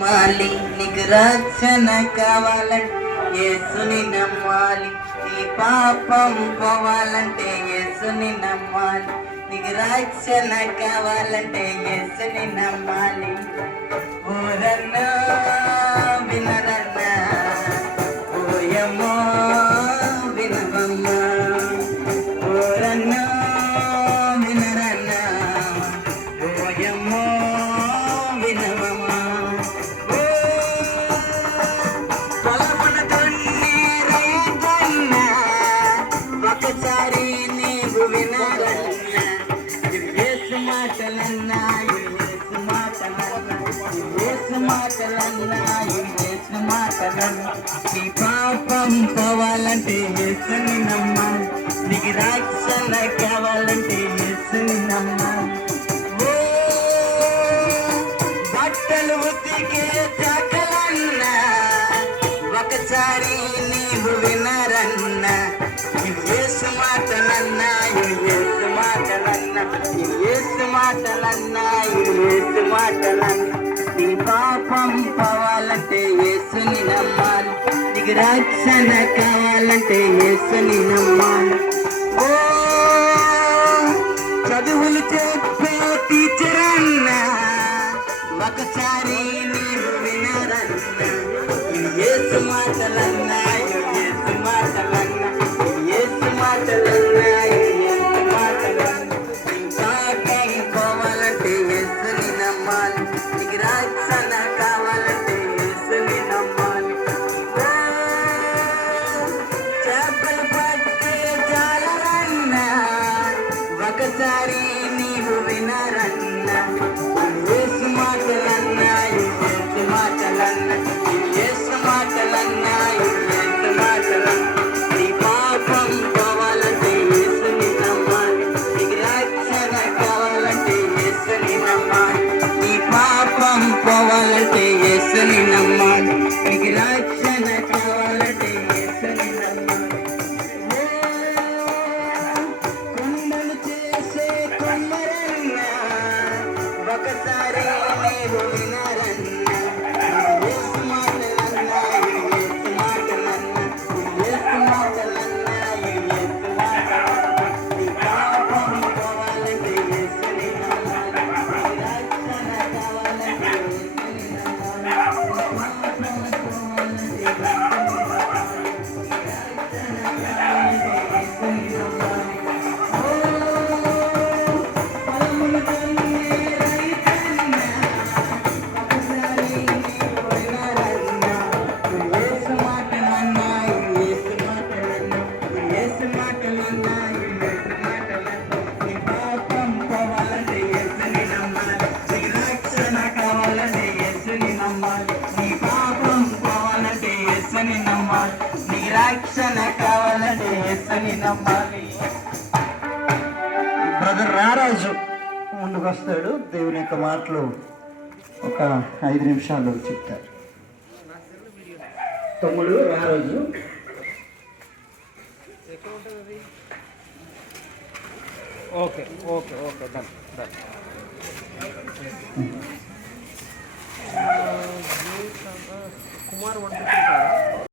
మాలి నీకు రక్షణ కావాలంటే యేసుని నమ్మాలి. ఈ పాపం పోవాలంటే యేసుని నమ్మాలి. నీకు రక్షణ కావాలంటే యేసుని నమ్మాలి. ఊరన్నా వినరన్నా ఓయమ్మో వినవమ్మా. ఊరన్నా వినరన్నా ఓయమ్మో వినవమ్మా. ఒకసారి నీవు వినాలన్నా యేసు మాటలన్నా యేసు మాటలన్నా యేసు మాటలన్నా యేసు మాటలన్నా. నీ పాపం పోవాలంటే యేసుని నమ్మాలి. నీకు రక్షణ కావాలంటే యేసుని నమ్మాలి. ఓ బట్టలు ఉతికే చాకలన్నా ఒకసారి నీవు వినరన్నా యేసు మాటలన్నా యేసు మాటలన్నా యేసు మాటలన్నా యేసు మాటలన్నా. నీ పాపం పోవాలంటే యేసుని నమ్మాలి. నీకు రక్షణ కావాలంటే యేసుని నమ్మాలి. ఓ చదువులు చెప్పే టీచర్ అన్నా ఒకసారి నీవు వినరన్నా యేసు మాటలన్నా యేసు మాటలన్నా యేసు మాటలన్నా యేసు మాటలన్నా. పాపం పోవాలంటే యేసుని నమ్మాలి. నీకు రక్షణ కావాలంటే యేసుని నమ్మాలి. చేపలు పట్టే జాలరన్నా ఒకసారి నీవు వినరన్నా యేసు మాటలన్నా యేసు మాటలన్నా యేసు మాటలన్నా యేసు మాటలన్నా. నీ పాపం పోవాలంటే యేసుని నమ్మాలి. నీకు రక్షణ కావాలంటే యేసుని నమ్మాలి. నీ పాపం పోవాలంటే యేసుని నమ్మాలి. నీకు రక్షణ కావాలంటే యేసుని నమ్మాలి. కొండలు చేసే కొమ్మరన్నా ఒకసారి నీవు వినరన్నా యేసు మాటలన్నా యేసు మాటలన్నా యేసు మాటలన్నా యేసు మాటలన్నా. నీ పాపం పోవాలంటే యేసుని నమ్మాలి. నీ రక్షణ కావాలంటే యేసుని నమ్మాలి. బ్రదర్ రారాజు ముందుకు వస్తాడు. దేవుని యొక్క మాటలు ఒక 5 నిమిషాలు చెప్తారు. తమ్ముడు రారాజు. Okay okay okay done done. Kumar 153